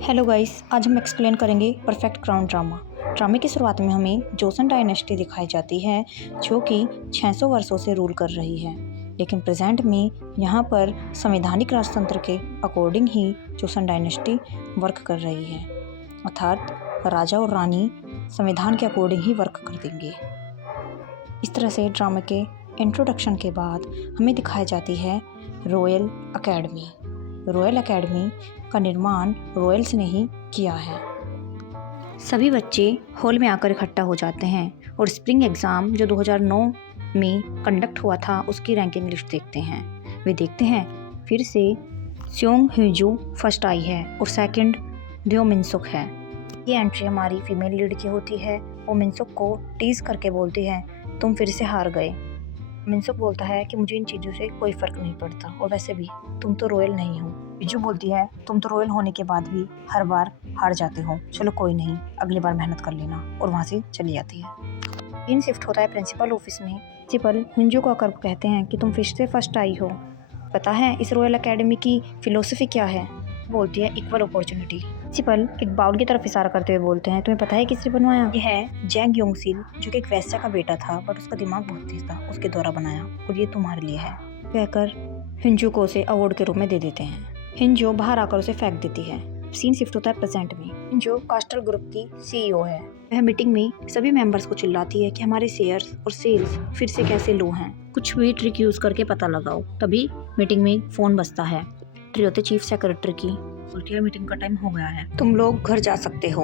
Hello guys, आज हम explain करेंगे परफेक्ट क्राउन ड्रामा। ड्रामे की शुरुआत में हमें जोसन डायनेस्टी दिखाई जाती है जो कि 600 वर्षों से रूल कर रही है, लेकिन प्रेजेंट में यहाँ पर संवैधानिक राजतंत्र के अकॉर्डिंग ही जोसन डायनेस्टी वर्क कर रही है, अर्थात राजा और रानी संविधान के अकॉर्डिंग ही वर्क कर देंगे। इस तरह से ड्रामे के इंट्रोडक्शन के बाद हमें दिखाई जाती है रॉयल एकेडमी। रॉयल एकेडमी का निर्माण रॉयल्स ने ही किया है। सभी बच्चे हॉल में आकर इकट्ठा हो जाते हैं और स्प्रिंग एग्ज़ाम जो 2009 में कंडक्ट हुआ था उसकी रैंकिंग लिस्ट देखते हैं। वे देखते हैं फिर से स्योंग ह्यूजू फर्स्ट आई है और सेकंड र्यो मिनसुक है। ये एंट्री हमारी फीमेल लीड की होती है। वो मिनसुक को टीज़ करके बोलती है तुम फिर से हार गए। मिनसुक बोलता है कि मुझे इन चीज़ों से कोई फ़र्क नहीं पड़ता और वैसे भी तुम तो रॉयल नहीं हो। बिजू बोलती है तुम तो रॉयल होने के बाद भी हर बार हार जाते हो, चलो कोई नहीं, अगली बार मेहनत कर लेना, और वहाँ से चली जाती है। इन शिफ्ट होता है प्रिंसिपल ऑफिस में। प्रिंसिपल हिंजू को आकर कहते हैं कि तुम फिर से फर्स्ट आई हो, पता है इस रॉयल एकेडमी की फ़िलोसफी क्या है? बोलती है इक्वल अपॉर्चुनिटी। प्रिंसिपल एक बाउल की तरफ इशारा करते हुए बोलते हैं तुम्हें पता है किसने बनवाया? ये है जैंग योंगसिल जो कि एक वैश्या का बेटा था, बट उसका दिमाग बहुत तेज था, उसके द्वारा बनाया, और ये तुम्हारे लिए है, कहकर हिंजू को उसे अवार्ड के रूप में दे देते हैं। हिंजू बाहर आकर उसे फेंक देती है। सीन शिफ्ट होता है प्रेजेंट में। हिंजू कास्टर ग्रुप की सीईओ है। वह मीटिंग में सभी मेंबर्स को चिल्लाती है कि हमारे शेयर्स और सेल्स फिर से कैसे लो हैं, कुछ भी ट्रिक यूज करके पता लगाओ। तभी मीटिंग में फोन बजता है। होते चीफ सेक्रेटरी की, बोलती है मीटिंग का टाइम हो गया है, तुम लोग घर जा सकते हो।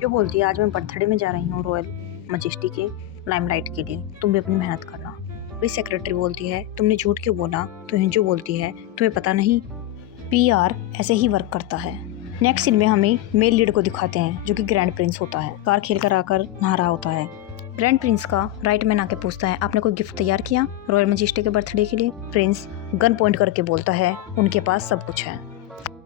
जो बोलती है आज मैं बर्थडे में जा रही हूँ रॉयल मजेस्टी के लाइमलाइट के लिए, तुम भी अपनी मेहनत करना। वही सेक्रेटरी बोलती है तुमने झूठ क्यों बोला? तो हिंजू बोलती है तुम्हें पता नहीं, पीआर ऐसे ही वर्क करता है। नेक्स्ट सीन में हमें मेल लीड को दिखाते हैं जो कि ग्रैंड प्रिंस होता है। कार खेल कर आकर नहा रहा होता है। ग्रैंड प्रिंस का राइट मैन आके पूछता है आपने कोई गिफ्ट तैयार किया रॉयल मजेस्टी के बर्थडे के लिए? प्रिंस गन पॉइंट करके बोलता है उनके पास सब कुछ है।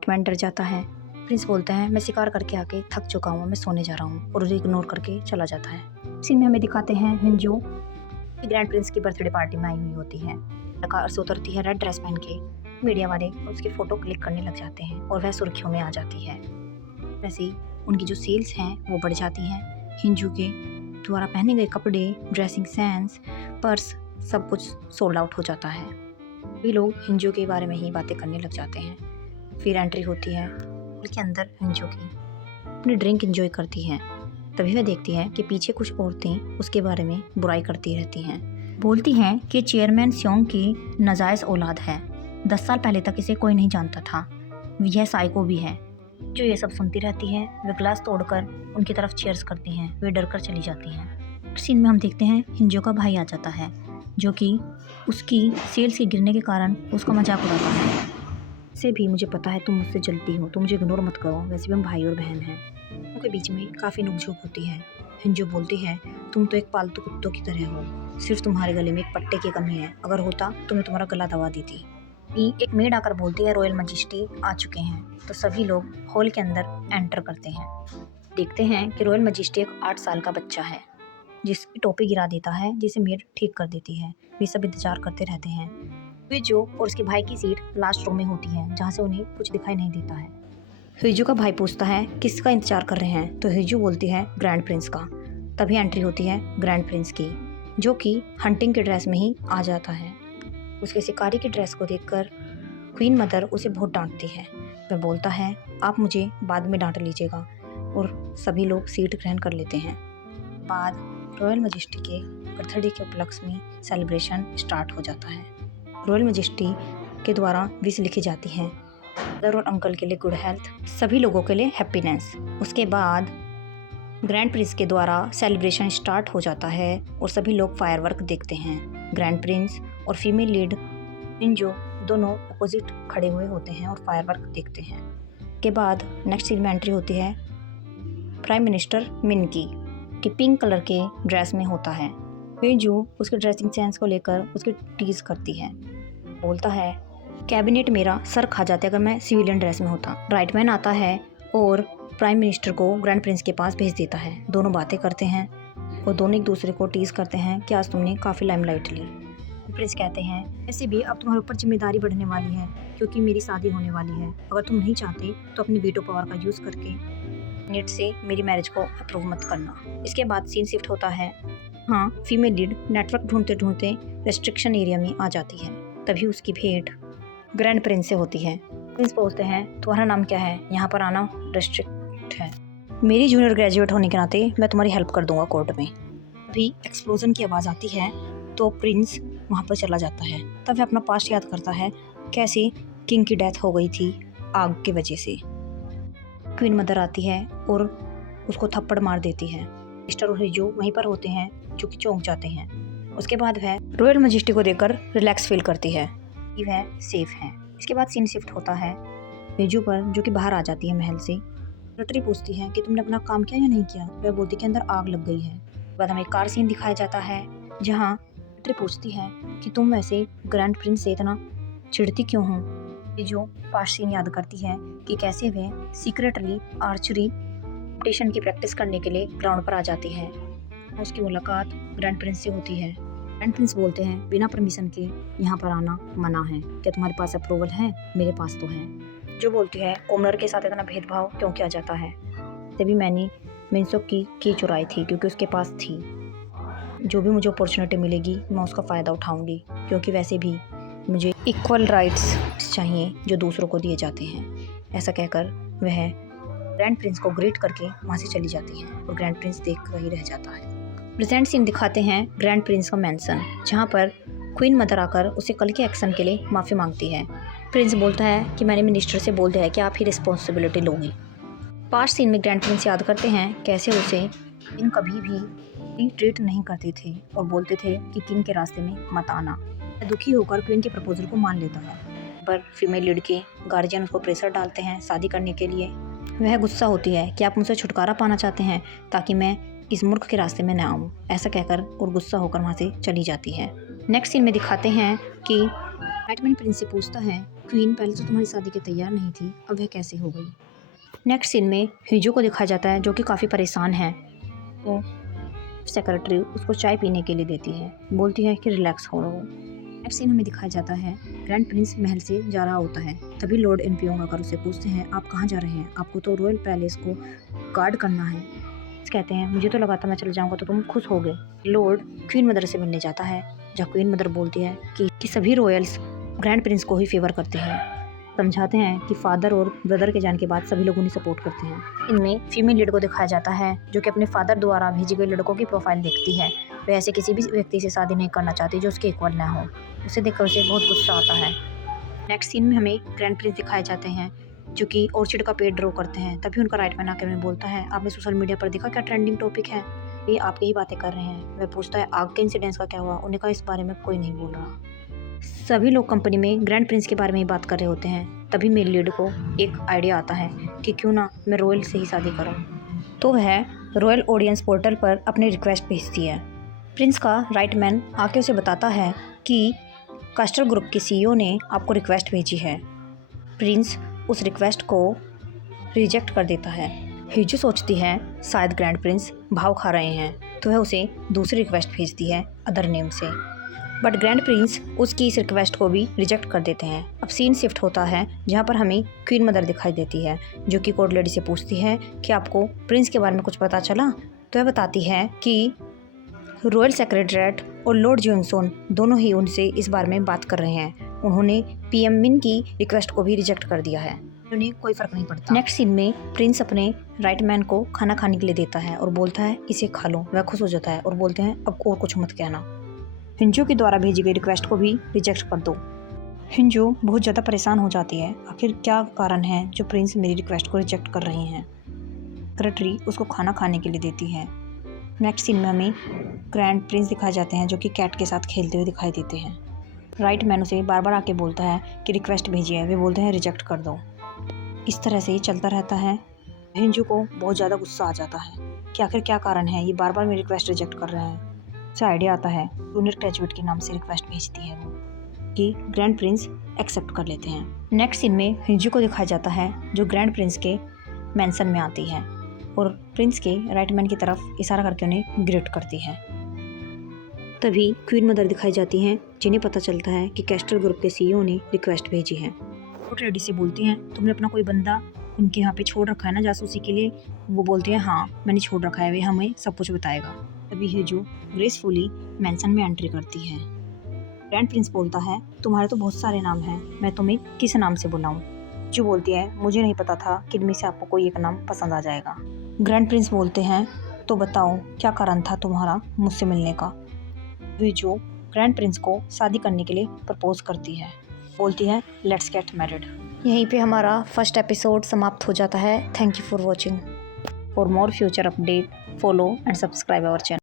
मैन डर जाता है। प्रिंस बोलता है मैं शिकार करके आके थक चुका हूँ, मैं सोने जा रहा हूँ, और उसे इग्नोर करके चला जाता है। सीन में हमें दिखाते हैं हिंजू ग्रैंड प्रिंस की बर्थडे पार्टी में आई हुई होती है। कार से उतरती है रेड ड्रेस पहन के। मीडिया वाले उसकी फ़ोटो क्लिक करने लग जाते हैं और वह सुर्खियों में आ जाती है। वैसे ही उनकी जो सेल्स हैं वो बढ़ जाती हैं। हिंजू के द्वारा पहने गए कपड़े, ड्रेसिंग सेंस, पर्स, सब कुछ सोल्ड आउट हो जाता है। वे लोग हिंजू के बारे में ही बातें करने लग जाते हैं। फिर एंट्री होती है के अंदर हिंजू की अपनी ड्रिंक एंजॉय करती हैं। तभी वह देखती है कि पीछे कुछ औरतें उसके बारे में बुराई करती रहती हैं। बोलती हैं कि चेयरमैन स्योंग की नाजायज़ औलाद है, 10 साल पहले तक इसे कोई नहीं जानता था, यह साइको भी है। जो ये सब सुनती रहती है वे ग्लास तोड़कर उनकी तरफ चीयर्स करती हैं। वे डर कर चली जाती हैं। सीन में हम देखते हैं हिंजू का भाई आ जाता है जो कि उसकी सेल्स के गिरने के कारण उसका मजाक उड़ाता है। से भी मुझे पता है तुम मुझसे जलती हो, तुम मुझे इग्नोर मत करो, वैसे भी हम भाई और बहन हैं। उनके बीच में काफ़ी नोकझोंक होती है। हिंजू बोलती है तुम तो एक पालतू कुत्तों की तरह हो, सिर्फ तुम्हारे गले में एक पट्टे की कमी है, अगर होता तो मैं तुम्हारा गला दबा देती। एक मेड आकर बोलती है रॉयल मजेस्टी आ चुके हैं, तो सभी लोग हॉल के अंदर एंटर करते हैं। देखते हैं कि रॉयल मजेस्टी एक 8 साल का बच्चा है जिसकी टोपी गिरा देता है, जिसे मेड ठीक कर देती है। वे सब इंतजार करते रहते हैं। हिजू और उसके भाई की सीट लास्ट रो में होती है जहाँ से उन्हें कुछ दिखाई नहीं देता है। हिजू का भाई पूछता है किसका इंतजार कर रहे हैं, तो हिजू बोलती है ग्रैंड प्रिंस का। तभी एंट्री होती है ग्रैंड प्रिंस की जो कि हंटिंग के ड्रेस में ही आ जाता है। उसके शिकारी की ड्रेस को देखकर क्वीन मदर उसे बहुत डांटती है। वह बोलता है आप मुझे बाद में डांट लीजिएगा, और सभी लोग सीट ग्रहण कर लेते हैं। बाद रॉयल मजेस्टी के बर्थडे के उपलक्ष्य में सेलिब्रेशन स्टार्ट हो जाता है। रॉयल मजेस्टी के द्वारा विश लिखी जाती हैं मदर और अंकल के लिए गुड हेल्थ, सभी लोगों के लिए हैप्पीनेस। उसके बाद ग्रैंड प्रिंस के द्वारा सेलिब्रेशन स्टार्ट हो जाता है और सभी लोग फायरवर्क देखते हैं। ग्रैंड प्रिंस और फीमेल लीड हिंजू दोनों अपोजिट खड़े हुए होते हैं और फायरवर्क देखते हैं। के बाद नेक्स्ट सीन में एंट्री होती है प्राइम मिनिस्टर मिन की पिंक कलर के ड्रेस में होता है। हिंजू उसके ड्रेसिंग सेंस को लेकर उसकी टीज करती है। बोलता है कैबिनेट मेरा सर खा जाता अगर मैं सिविलियन ड्रेस में होता। राइट मैन आता है और प्राइम मिनिस्टर को ग्रैंड प्रिंस के पास भेज देता है। दोनों बातें करते हैं और दोनों एक दूसरे को टीज करते हैं कि आज तुमने काफ़ी लाइमलाइट ली। प्रिंस कहते हैं ऐसे भी अब तुम्हारे ऊपर जिम्मेदारी बढ़ने वाली है क्योंकि मेरी शादी होने वाली है। अगर तुम नहीं चाहते तो अपनी वीटो पावर का यूज़ करके नेट से मेरी मैरिज को अप्रूव मत करना। इसके बाद सीन शिफ्ट होता है। हाँ, फीमेल लीड नेटवर्क ढूंढते ढूंढते रेस्ट्रिक्शन एरिया में आ जाती है। तभी उसकी भेंट ग्रैंड प्रिंस से होती है। प्रिंस पूछते हैं तुम्हारा नाम क्या है, यहाँ पर आना रेस्ट्रिक्ट है। मेरी जूनियर ग्रेजुएट होने के नाते मैं तुम्हारी हेल्प कर दूंगा कोर्ट में। अभी एक्सप्लोजन की आवाज़ आती है तो प्रिंस वहाँ पर चला जाता है। तब वह अपना पास्ट याद करता है कैसे किंग की डेथ हो गई थी आग की वजह से। क्वीन मदर आती है और उसको थप्पड़ मार देती है। मिस्टर और हिजो वहीं पर होते हैं जो कि चौंक जाते हैं। उसके बाद वह रॉयल मैजेस्टी को देखकर रिलैक्स फील करती है कि वह सेफ है। इसके बाद सीन शिफ्ट होता है हिजो पर जो कि बाहर आ जाती है महल से। सेक्रेटरी पूछती है कि तुमने अपना काम किया या नहीं किया। वह बोलती कि अंदर आग लग गई है। बाद हमें कार सीन दिखाया जाता है जहाँ सेक्रेटरी पूछती है कि तुम वैसे ग्रैंड प्रिंस से इतना चिढ़ती क्यों हो। जो पास्ट सीन याद करती है कि कैसे वह सीक्रेटली आर्चरी कॉम्पिटिशन की प्रैक्टिस करने के लिए ग्राउंड पर आ जाती है। उसकी मुलाकात ग्रैंड प्रिंस से होती है। ग्रैंड प्रिंस बोलते हैं बिना परमिशन के यहाँ पर आना मना है, क्या तुम्हारे पास अप्रूवल है। मेरे पास तो है। जो बोलती है ओनर के साथ इतना भेदभाव क्यों किया जाता है। तभी मैंने मिनसोक की चुराई थी क्योंकि उसके पास थी। जो भी मुझे अपॉर्चुनिटी मिलेगी मैं उसका फ़ायदा उठाऊंगी क्योंकि वैसे भी मुझे इक्वल राइट्स चाहिए जो दूसरों को दिए जाते हैं। ऐसा कहकर वह ग्रैंड प्रिंस को ग्रेट करके वहाँ से चली जाती है और ग्रैंड प्रिंस देख वही रह जाता है। प्रेजेंट सीन दिखाते हैं ग्रैंड प्रिंस का मैंसन जहाँ पर क्वीन मदर आकर उसे कल के एक्शन के लिए माफ़ी मांगती है। प्रिंस बोलता है कि मैंने मिनिस्टर से बोल दिया है कि आप ही रिस्पॉन्सिबिलिटी लोगे। पास्ट सीन में ग्रैंड प्रिंस याद करते हैं कैसे उसे किंग कभी भी ट्रीट नहीं करते थे और बोलते थे कि किंग के रास्ते में मत आना। दुखी होकर क्वीन के प्रपोजल को मान लेता है पर फीमेल लीड के गार्जियन उसको प्रेशर डालते हैं शादी करने के लिए। वह गुस्सा होती है कि आप मुझसे छुटकारा पाना चाहते हैं ताकि मैं इस मूर्ख के रास्ते में न आऊँ। ऐसा कहकर और गुस्सा होकर वहाँ से चली जाती है। नेक्स्ट सीन में दिखाते हैं कि राइटमैन प्रिंस से पूछता है क्वीन पहले तो तुम्हारी शादी के तैयार नहीं थी, अब वह कैसे हो गई। नेक्स्ट सीन में हिजो को दिखाया जाता है जो कि काफ़ी परेशान है। तो सेक्रेटरी उसको चाय पीने के लिए देती है, बोलती है कि रिलैक्स हो रहो। नेक्स्ट सीन हमें दिखाया जाता है ग्रैंड प्रिंस महल से जा रहा होता है। तभी लॉर्ड इनपियोंग आकर उसे पूछते हैं आप कहाँ जा रहे हैं, आपको तो रॉयल पैलेस को गार्ड करना है। कहते हैं मुझे तो लगा था मैं चल जाऊंगा तो तुम खुश हो गए। लॉर्ड क्वीन मदर से मिलने जाता है जहाँ क्वीन मदर बोलती है कि सभी रॉयल्स ग्रैंड प्रिंस को ही फेवर करते हैं। समझाते हैं कि फादर और ब्रदर के जाने के बाद सभी लोग उन्हें सपोर्ट करते हैं। इनमें फीमेल लीड को दिखाया जाता है जो कि अपने फादर द्वारा भेजी गई लड़कों की प्रोफाइल देखती है। वह ऐसे किसी भी व्यक्ति से शादी नहीं करना चाहती जो उसके इक्वल ना हो। उसे देखकर उसे बहुत गुस्सा आता है। नेक्स्ट सीन में हमें ग्रैंड प्रिंस दिखाए जाते हैं जो कि ऑर्चिड का पेड़ ड्रॉ करते हैं। तभी उनका राइटमैन आकर में बोलता है आपने सोशल मीडिया पर देखा क्या ट्रेंडिंग टॉपिक है, ये आप यही बातें कर रहे हैं। वह पूछता है आग के इंसिडेंट्स का क्या हुआ। उन्हें कहा इस बारे में कोई नहीं बोल रहा। सभी लोग कंपनी में ग्रैंड प्रिंस के बारे में ही बात कर रहे होते हैं। तभी मेल लीड को एक आइडिया आता है कि क्यों ना मैं रॉयल से ही शादी करूं। तो वह रॉयल ऑडियंस पोर्टल पर अपनी रिक्वेस्ट भेजती है। प्रिंस का राइटमैन आके उसे बताता है कि कास्टर ग्रुप के CEO ने आपको रिक्वेस्ट भेजी है। प्रिंस उस रिक्वेस्ट को रिजेक्ट कर देता है। हिजो सोचती है शायद ग्रैंड प्रिंस भाव खा रहे हैं तो वह उसे दूसरी रिक्वेस्ट भेजती है अदर नेम से। बट ग्रैंड प्रिंस उसकी इस रिक्वेस्ट को भी रिजेक्ट कर देते हैं। अब सीन शिफ्ट होता है जहाँ पर हमें क्वीन मदर दिखाई देती है जो कि कोर्ट लेडी से पूछती है कि आपको प्रिंस के बारे में कुछ पता चला। तो वह बताती है कि रॉयल सेक्रेटरीट और लॉर्ड जॉनसन दोनों ही उनसे इस बारे में बात कर रहे हैं। उन्होंने PM मिन की रिक्वेस्ट को भी रिजेक्ट कर दिया है, उन्हें कोई फ़र्क नहीं पड़ता। नेक्स्ट सीन में प्रिंस अपने राइटमैन को खाना खाने के लिए देता है और बोलता है इसे खा लो। वह खुश हो जाता है और बोलते हैं अब और कुछ मत कहना। हिंजो के द्वारा भेजी गई रिक्वेस्ट को भी रिजेक्ट कर दो। हिंजो बहुत ज़्यादा परेशान हो जाती है, आखिर क्या कारण है जो प्रिंस मेरी रिक्वेस्ट को रिजेक्ट कर रही हैं। सेक्रेटरी उसको खाना खाने के लिए देती है। नेक्स्ट सीन में हमें ग्रैंड प्रिंस दिखाए जाते हैं जो कि कैट के साथ खेलते हुए दिखाई देते हैं। राइटमैन उसे बार बार आके बोलता है कि रिक्वेस्ट भेजी है, वे बोलते हैं रिजेक्ट कर दो। इस तरह से ही चलता रहता है। हिंजू को बहुत ज़्यादा गुस्सा आ जाता है कि आखिर क्या कारण है, ये बार बार मेरी रिक्वेस्ट रिजेक्ट कर रहे हैं। उसे आइडिया आता है जूनियर ग्रेजुएट के नाम से रिक्वेस्ट भेजती है वो कि ग्रैंड प्रिंस एक्सेप्ट कर लेते हैं। नेक्स्ट सीन में हिंजू को दिखाया जाता है जो ग्रैंड प्रिंस के मैंसन में आती है और प्रिंस के राइटमैन की तरफ इशारा करके उन्हें ग्रेट करती है। तभी क्वीन मदर दिखाई जाती हैं जिन्हें पता चलता है कि कैस्टल ग्रुप के सीईओ ने रिक्वेस्ट भेजी है। वो ट्रेडी से बोलती हैं, तुमने अपना कोई बंदा उनके यहाँ पे छोड़ रखा है ना जासूसी के लिए। वो बोलती है, हाँ मैंने छोड़ रखा है, वे हमें सब कुछ बताएगा। तभी हिजू ग्रेसफुली मैंसन में एंट्री करती है। ग्रैंड प्रिंस बोलता है, तुम्हारे तो बहुत सारे नाम हैं, मैं तुम्हें किस नाम से बुलाऊं? जो बोलती है, मुझे नहीं पता था कि इनमें से आपको कोई एक नाम पसंद आ जाएगा। ग्रैंड प्रिंस बोलते हैं, तो बताओ क्या कारण था तुम्हारा मुझसे मिलने का? जो ग्रैंड प्रिंस को शादी करने के लिए प्रपोज करती है, बोलती है लेट्स गेट मैरिड। यहीं पे हमारा फर्स्ट एपिसोड समाप्त हो जाता है। Thank you for watching. For more future update follow and subscribe our channel.